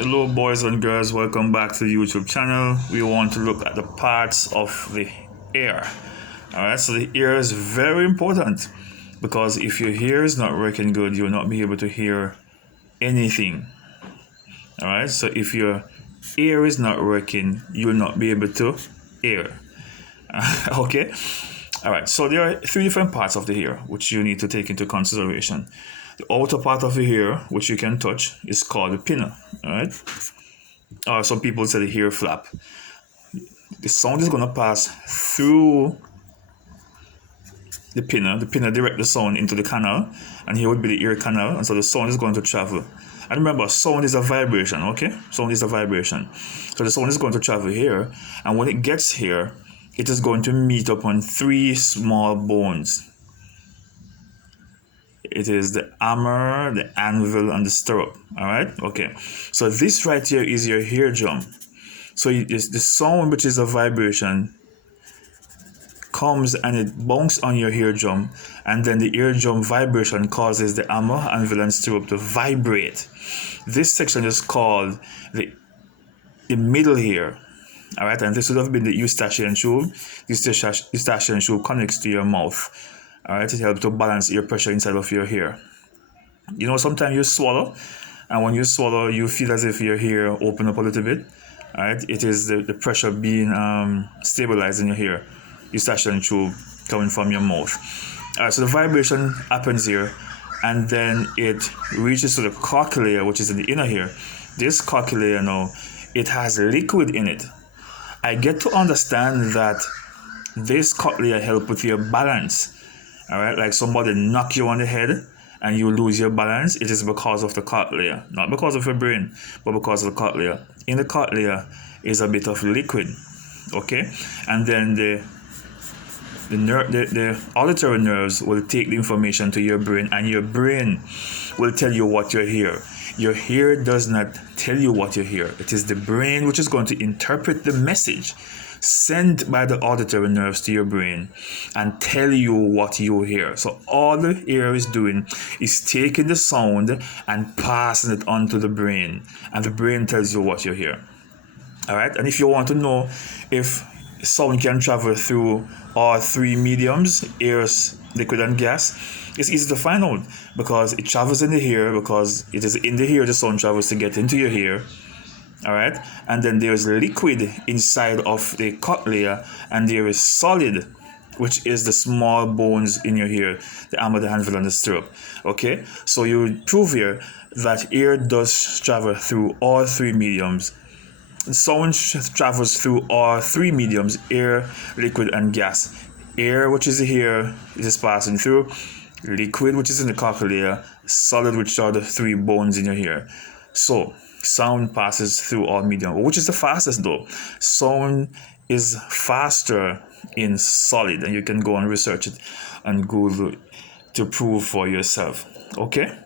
Hello boys and girls, welcome back to the YouTube channel. We want to look at the parts of the ear. Alright, so the ear is very important because if your ear is not working good, you will not be able to hear anything. Alright, so if your ear is not working, you will not be able to hear. Okay? Alright, so there are three different parts of the ear which you need to take into consideration. The outer part of the ear, which you can touch, is called the pinna. Alright? Or some people say the ear flap. The sound is going to pass through the pinna. The pinna direct the sound into the canal, and here would be the ear canal, and so the sound is going to travel. And remember, sound is a vibration, okay? Sound is a vibration. So the sound is going to travel here, and when it gets here, it is going to meet upon three small bones. It is the hammer, the anvil, and the stirrup. Alright? Okay. So this right here is your eardrum. So the sound, which is a vibration, comes and it bounces on your eardrum, and then the eardrum vibration causes the hammer, anvil, and stirrup to vibrate. This section is called the middle ear. Alright, and this would have been the eustachian tube. This eustachian tube connects to your mouth. Alright, it helps to balance ear pressure inside of your ear. You know, sometimes you swallow, and when you swallow, you feel as if your ear open up a little bit. Alright, it is the pressure being stabilized in your ear. Eustachian tube coming from your mouth. Alright, so the vibration happens here, and then it reaches to the cochlea, which is in the inner ear. This cochlea now, it has liquid in it. I get to understand that this cochlea help with your balance. Alright, like somebody knock you on the head and you lose your balance, it is because of the cochlea. Not because of your brain, but because of the cochlea. In the cochlea is a bit of liquid. Okay? And then the auditory nerves will take the information to your brain, and your brain will tell you what you hear. Your ear does not tell you what you hear. It is the brain which is going to interpret the message sent by the auditory nerves to your brain and tell you what you hear. So all the ear is doing is taking the sound and passing it on to the brain, and the brain tells you what you hear. Alright, and if you want to know if sound can travel through all three mediums, air, liquid, and gas, it's easy to find out because it travels in the ear, because it is in the ear the sound travels to get into your ear. Alright, and then there's liquid inside of the cochlea, and there is solid, which is the small bones in your ear, the hammer, the anvil, and the stirrup. Okay, so you prove here that ear does travel through all three mediums. Sound travels through all three mediums: air, liquid, and gas. Air, which is here, is passing through. Liquid, which is in the cochlea. Solid, which are the three bones in your ear. So sound passes through all mediums. Which is the fastest though? Sound is faster in solid, and you can go and research it and Google to prove for yourself. Okay?